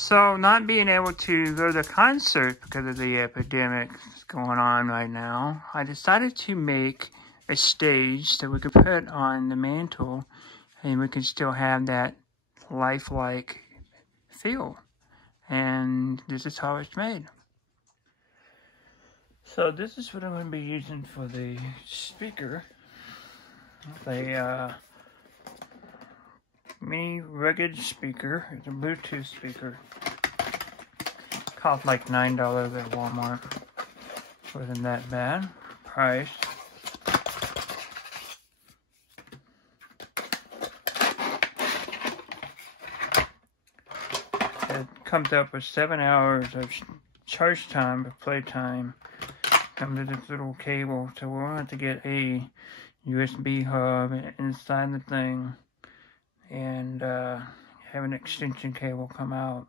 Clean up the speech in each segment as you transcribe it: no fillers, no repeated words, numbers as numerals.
So, not being able to go to the concert because of the epidemic that's going on right now, I decided to make a stage that we could put on the mantle and we can still have that lifelike feel. And this is how it's made. So this is what I'm going to be using for the speaker. The mini rugged speaker. It's a Bluetooth speaker. Cost like $9 at Walmart. Wasn't that bad price. It comes up with 7 hours of charge time, of play time. Comes with this little cable, so we'll have to get a USB hub inside the thing and have an extension cable come out,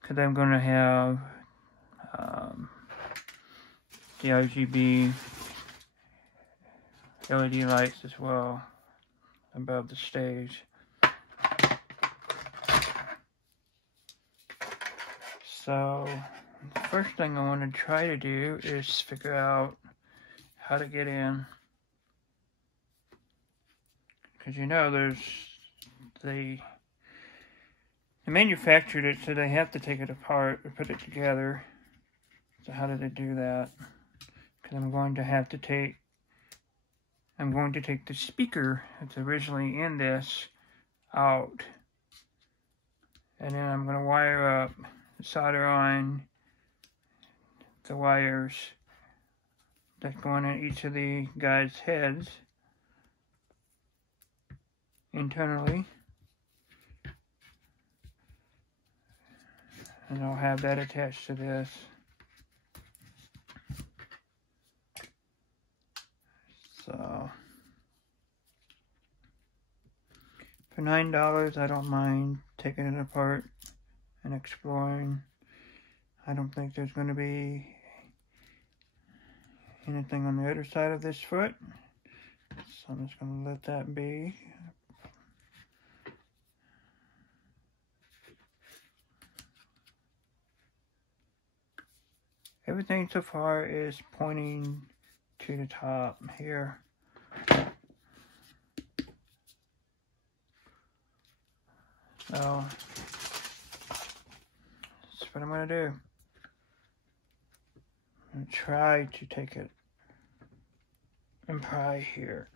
because I'm going to have the RGB LED lights as well above the stage. So the first thing I want to try to do is figure out how to get in, because you know there's they manufactured it, so they have to take it apart and put it together. So how do they do that? Because I'm going to take the speaker that's originally in this out, and then I'm going to wire up, solder on the wires that's going in each of the guys' heads internally, and I'll have that attached to this. So for $9, I don't mind taking it apart and exploring. I don't think there's going to be anything on the other side of this foot, so I'm just going to let that be. Everything so far is pointing to the top here. So that's what I'm going to do. I'm going to try to take it and pry here.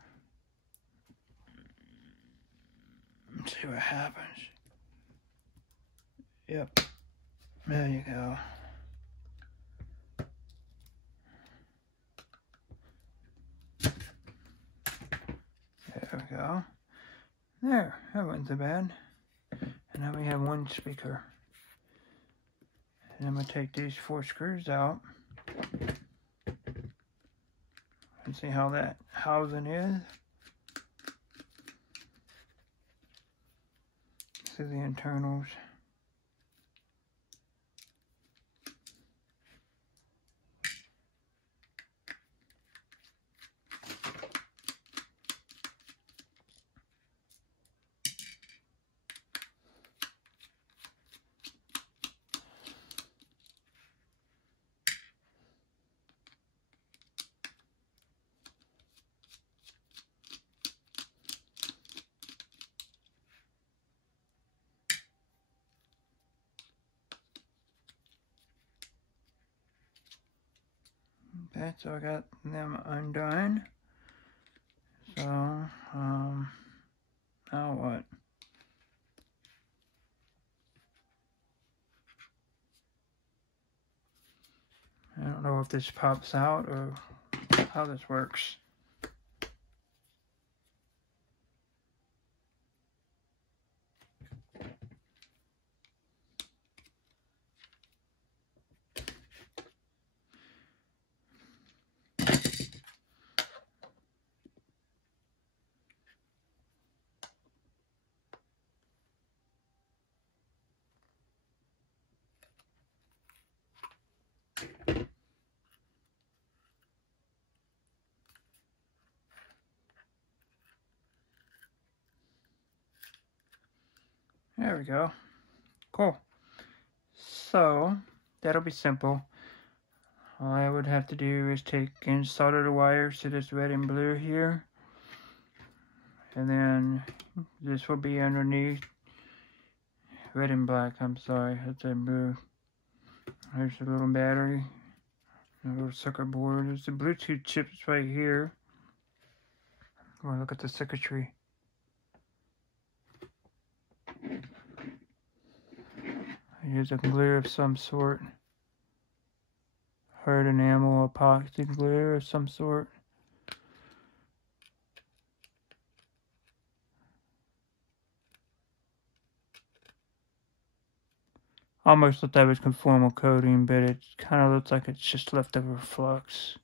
Let's see what happens. Yep. There you go. There we go. There, that wasn't so bad. And now we have one speaker. And I'm going to take these 4 screws out and see how that housing is. See the internals. Okay, so I got them undone. So, now what? I don't know if this pops out or how this works. There we go. Cool. So, that'll be simple. All I would have to do is take and solder the wires to this red and blue here. And then this will be underneath. Red and black, I'm sorry, that's a blue. There's a little battery, a little circuit board. There's the Bluetooth chips right here. Go and look at the circuitry. Here's a glue of some sort. Hard enamel epoxy glue of some sort. Almost looked like it was conformal coating, but it kind of looks like it's just leftover flux.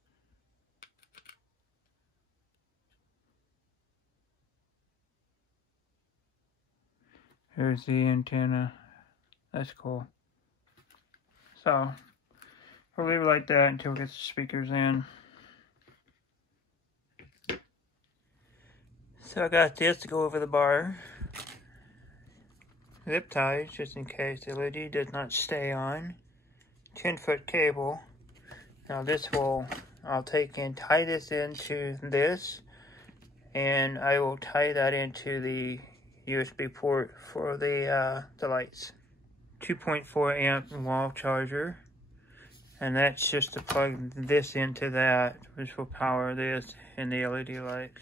Here's the antenna. That's cool. So, we'll leave it like that until we get the speakers in. So I got this to go over the bar. Zip ties, just in case the LED does not stay on. 10-foot cable. Now this I'll take and tie this into this, and I will tie that into the USB port for the lights. 2.4 amp wall charger, and that's just to plug this into that, which will power this and the LED lights.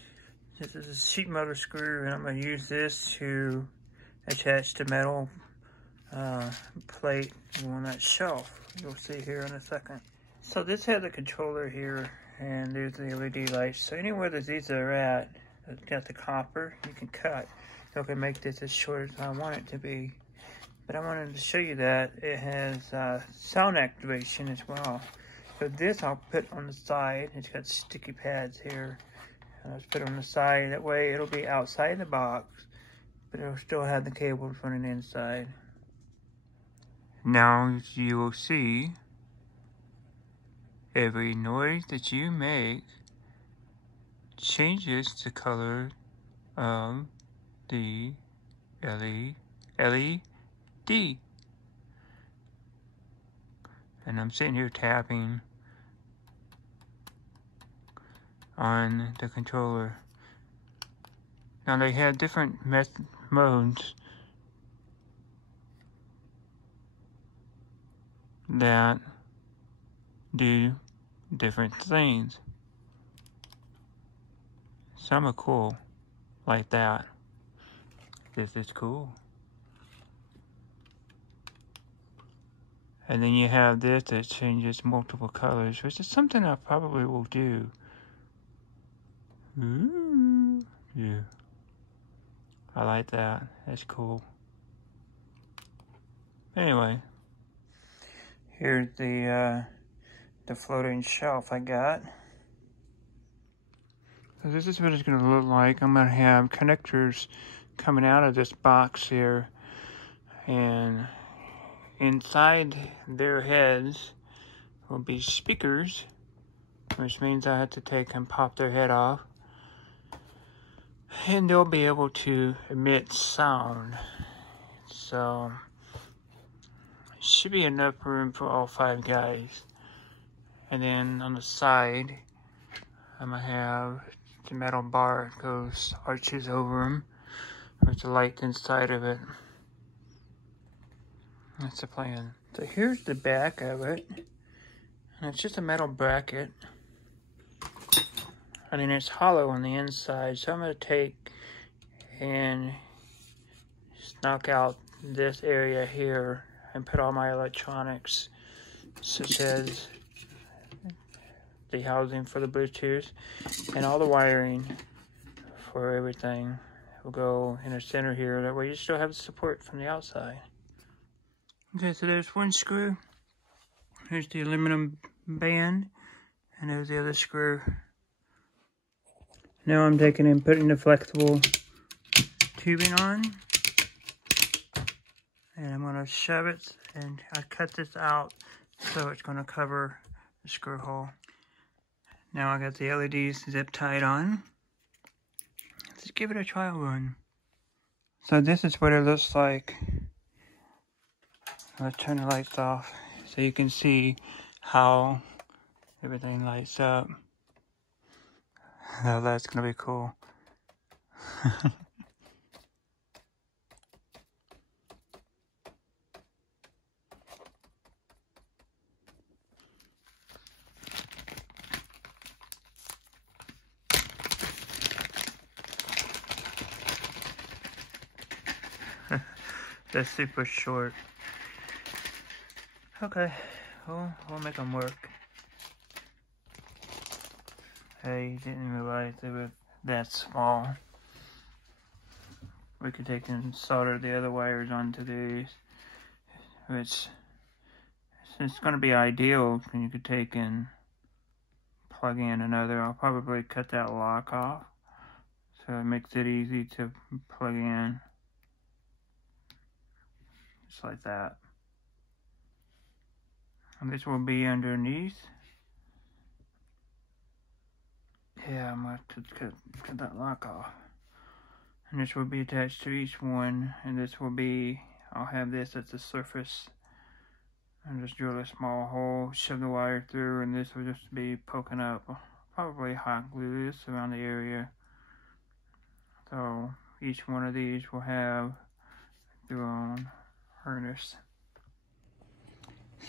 This is a sheet metal screw, and I'm going to use this to attach the metal plate on that shelf. You'll see here in a second. So this has a controller here, and there's the LED lights. So anywhere that these are at, it's got the copper, you can cut. So I can make this as short as I want it to be. But I wanted to show you that it has sound activation as well. So this I'll put on the side. It's got sticky pads here. I'll just put it on the side. That way it'll be outside the box, but it'll still have the cables running inside. Now you will see every noise that you make changes the color of the LED. And I'm sitting here tapping on the controller. Now they have different modes that do different things. Some are cool, like that. This is cool. And then you have this that changes multiple colors, which is something I probably will do. Ooh, yeah. I like that. That's cool. Anyway, here's the floating shelf I got. So this is what it's going to look like. I'm going to have connectors coming out of this box here, and inside their heads will be speakers, which means I have to take and pop their head off, and they'll be able to emit sound. So should be enough room for all 5 guys. And then on the side, I'm gonna have the metal bar that goes arches over them with the light inside of it. That's the plan. So here's the back of it, and it's just a metal bracket. And then it's hollow on the inside, so I'm going to take and just knock out this area here and put all my electronics, such as the housing for the Bluetooth and all the wiring for everything will go in the center here. That way you still have the support from the outside. Okay, so there's one screw. Here's the aluminum band, and there's the other screw. Now I'm taking and putting the flexible tubing on, and I'm going to shove it, and I cut this out so it's going to cover the screw hole. Now I got the LEDs zip tied on. Let's give it a trial run. So this is what it looks like Let's turn the lights off so you can see how everything lights up. Oh, that's gonna be cool. That's super short. Okay, we'll make them work. I didn't realize they were that small. We could take and solder the other wires onto these, which it's going to be ideal when you could take and plug in another. I'll probably cut that lock off so it makes it easy to plug in. Just like that. And this will be underneath. Yeah, I'm going to cut that lock off. And this will be attached to each one. And this will be, I'll have this at the surface. And just drill a small hole, shove the wire through, and this will just be poking up. Probably hot glue this around the area. So each one of these will have their own harness.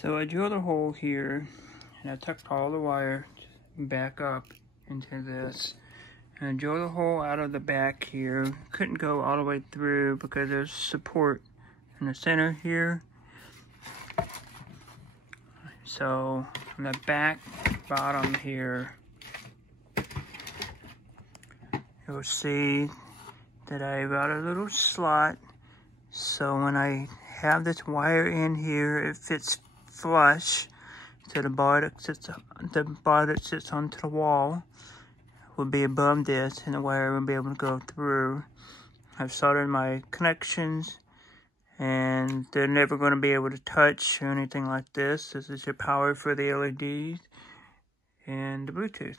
So I drilled a hole here, and I tucked all the wire back up into this. And I drilled a hole out of the back here. Couldn't go all the way through because there's support in the center here. So on the back bottom here, you'll see that I've got a little slot. So when I have this wire in here, it fits flush. So the bar that sits onto the wall will be above this, and the wire will be able to go through. I've soldered my connections, and they're never going to be able to touch or anything like this. This is your power for the LEDs and the Bluetooth.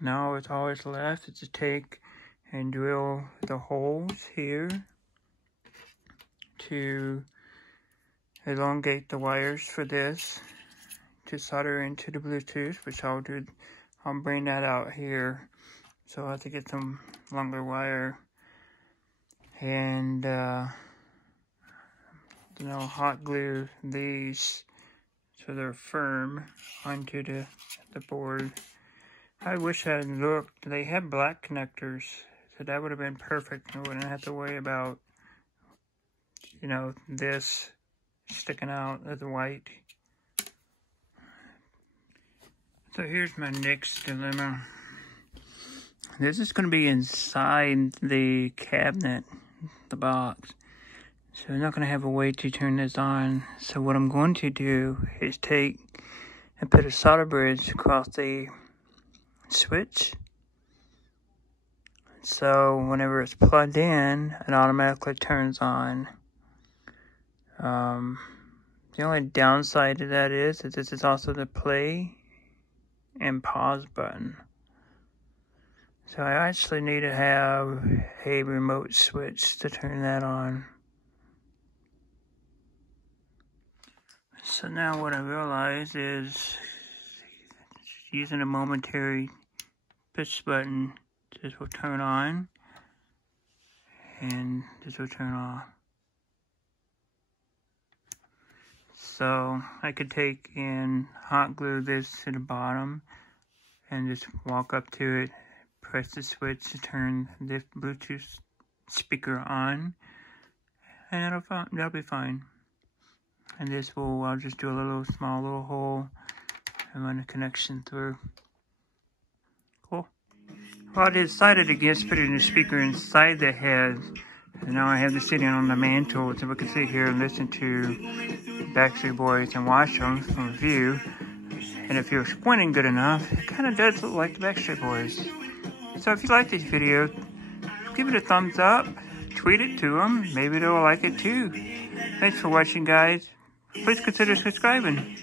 Now all that's left is to take and drill the holes here to elongate the wires for this to solder into the Bluetooth, which I'll do. I'll bring that out here. So I'll have to get some longer wire and hot glue these so they're firm onto the board. I wish I had looked. They had black connectors, so that would have been perfect. I wouldn't have to worry about, this sticking out as white. So here's my next dilemma. This is going to be inside the cabinet, the box. So I'm not going to have a way to turn this on. So what I'm going to do is take and put a solder bridge across the switch. So whenever it's plugged in, it automatically turns on. The only downside to that is that this is also the play and pause button. So I actually need to have a remote switch to turn that on. So now what I realize is using a momentary push button, this will turn on and this will turn off. So I could take and hot glue this to the bottom and just walk up to it, press the switch to turn this Bluetooth speaker on, and that'll be fine. And this will, I'll just do a small little hole and run a connection through. Cool. Well, I decided against putting the speaker inside the head. And now I have this sitting on the mantle so we can sit here and listen to Backstreet Boys and watch them from a view. And if you're squinting good enough, it kind of does look like the Backstreet Boys. So if you like this video, give it a thumbs up, tweet it to them, maybe they'll like it too. Thanks for watching, guys. Please consider subscribing.